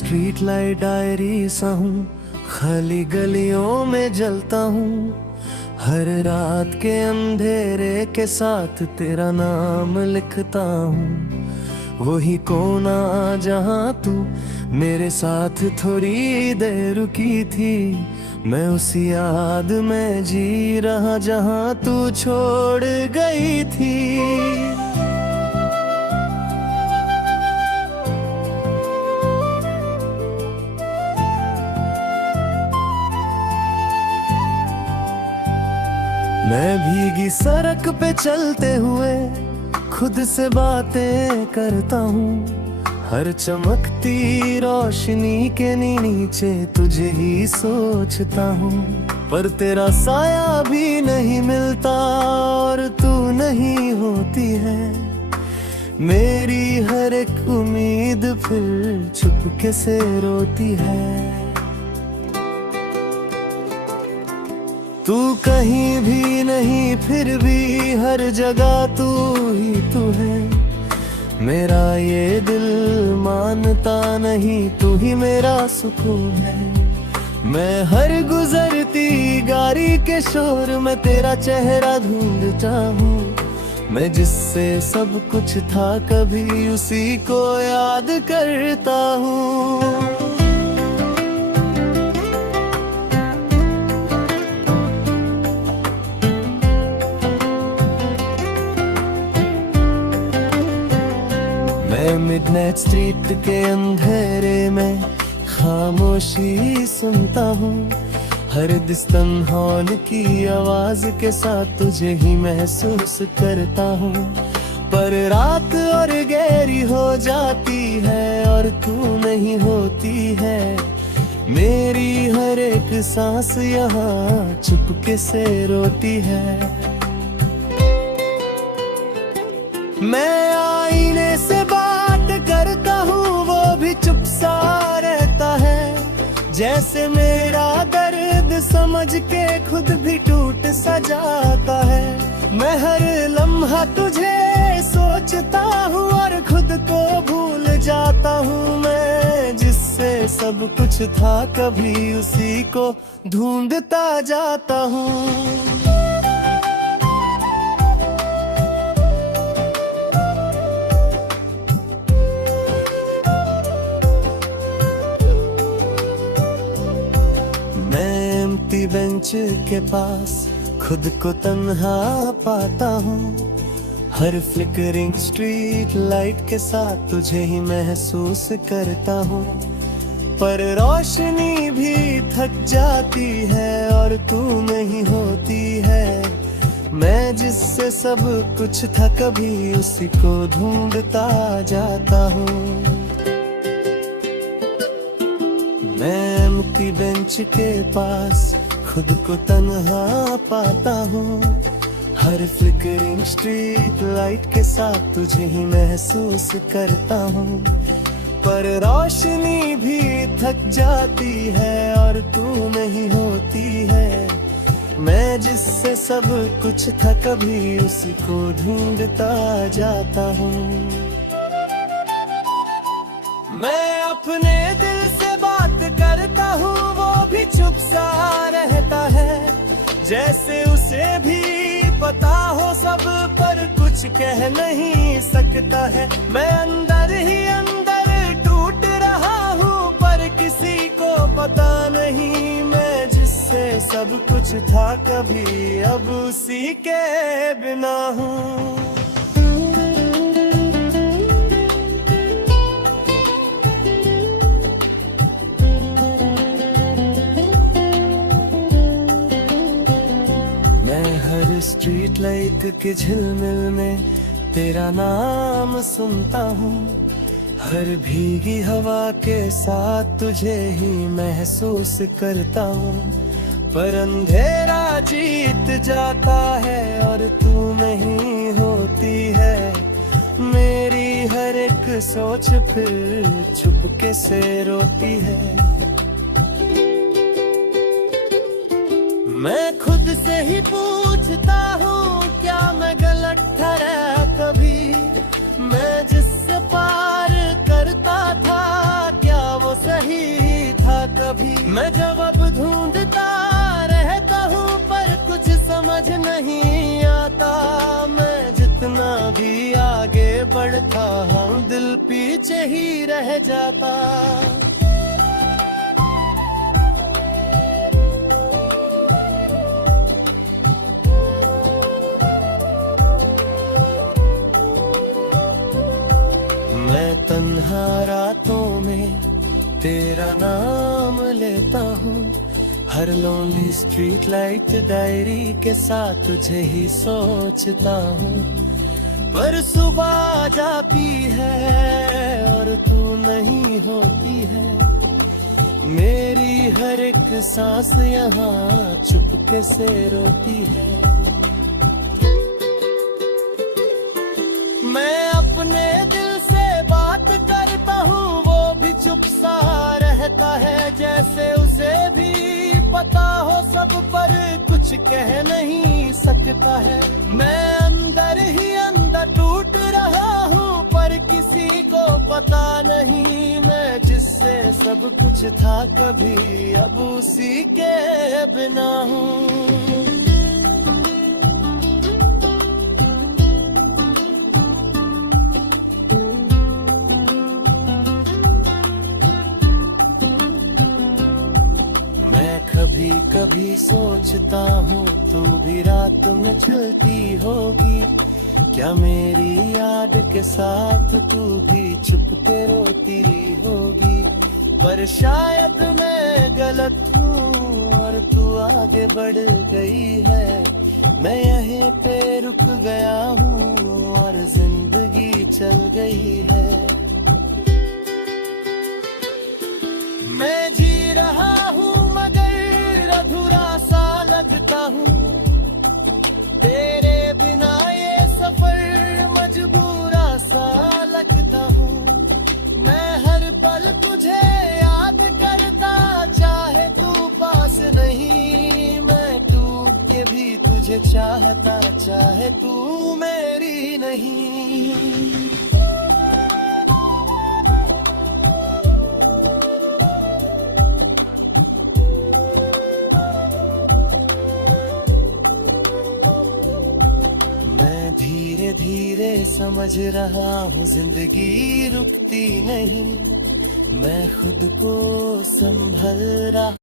Street light diary सा हूँ, खाली गलियों में जलता हूँ। हर रात के अंधेरे के साथ तेरा नाम लिखता हूँ। वही कोना जहाँ तू मेरे साथ थोड़ी देर रुकी थी, मैं उसी याद में जी रहा जहाँ तू छोड़ गई थी। मैं भीगी सड़क पे चलते हुए खुद से बातें करता हूँ। हर चमकती रोशनी के नीचे तुझे ही सोचता हूँ। पर तेरा साया भी नहीं मिलता और तू नहीं होती है। मेरी हर एक उम्मीद फिर चुपके से रोती है। तू कहीं भी नहीं फिर भी हर जगह तू ही तू है। मेरा ये दिल मानता नहीं, तू ही मेरा सुकून है। मैं हर गुजरती गाड़ी के शोर में तेरा चेहरा ढूंढता हूँ। मैं जिससे सब कुछ था कभी उसी को याद करता हूँ। मैं मिडनाइट स्ट्रीट के अंधेरे में खामोशी सुनता हूँ। हर डिस्टेंस हॉर्न की आवाज के साथ तुझे ही महसूस करता हूँ। पर रात और गहरी हो जाती है और तू नहीं होती है। मेरी हर एक सांस यहाँ चुपके से रोती है। मैं आईने से बात करता हूँ, वो भी चुप सा रहता है। जैसे मेरा दर्द समझ के खुद भी टूट सा जाता है। मैं हर लम्हा तुझे सोचता हूँ और खुद को भूल जाता हूँ। मैं जिससे सब कुछ था कभी उसी को ढूंढता जाता हूँ। बेंच के पास खुद को तन्हा पाता हूँ। हर फ्लिकरिंग स्ट्रीट लाइट के साथ तुझे ही महसूस करता हूँ। पर रोशनी भी थक जाती है और तू नहीं होती है। मैं जिससे सब कुछ था कभी उसी को ढूंढता जाता हूँ। मैं एम्प्टी बेंच के पास खुद को तन्हा पाता हूँ। हर फ्लिकरिंग स्ट्रीट लाइट के साथ तुझे ही महसूस करता हूँ। पर रोशनी भी थक जाती है और तू नहीं होती है। मैं जिससे सब कुछ था कभी उसी को ढूंढता जाता हूँ। मैं अपने दिल से बात करता हूँ, वो भी चुप सा रहता है। जैसे उसे भी पता हो सब पर कुछ कह नहीं सकता है। मैं अंदर ही अंदर टूट रहा हूँ पर किसी को पता नहीं। मैं जिससे सब कुछ था कभी अब उसी के बिना हूँ। स्ट्रीट लाइट के झिलमिल में तेरा नाम सुनता हूँ। हर भीगी हवा के साथ तुझे ही महसूस करता हूँ। पर अंधेरा जीत जाता है और तू नहीं होती है। मेरी हर एक सोच फिर चुपके से रोती है। मैं खुद से ही पूछता हूँ क्या मैं गलत ठहरा कभी। मैं जिससे पार करता था क्या वो सही मैं जब अब ढूंढता रहता हूँ पर कुछ समझ नहीं आता। मैं जितना भी आगे बढ़ता हूँ दिल पीछे ही रह जाता। मैं तन्हा रातों में तेरा नाम लेता हूँ, हर लोनली स्ट्रीट लाइट डायरी के साथ तुझे ही सोचता हूँ। पर सुबह जाती है और तू नहीं होती है, मेरी हर एक सांस यहाँ चुपके से रोती है। मैं अपने दिल से बात करता हूँ, वो भी चुप सा रहता है, जैसे उसे भी पता हो सब पर कुछ कह नहीं सकता है। मैं अंदर ही अंदर टूट रहा हूँ पर किसी को पता नहीं, मैं जिससे सब कुछ था कभी अब उसी के बिना हूँ। कभी कभी सोचता हूँ तू भी रात में चलती होगी, क्या मेरी याद के साथ तू भी छुप के रोती होगी। पर शायद मैं गलत हूँ और तू आगे बढ़ गई है, मैं यहीं पे रुक गया हूँ और जिंदगी चल गई है। मैं जी रहा हूँ अधूरा सा लगता हूँ, तेरे बिना ये सफर मजबूरा सा लगता हूँ। मैं हर पल तुझे याद करता, चाहे तू पास नहीं, मैं टूट के भी तुझे चाहता, चाहे तू मेरी नहीं। धीरे धीरे समझ रहा हूँ जिंदगी रुकती नहीं, मैं खुद को संभल रहा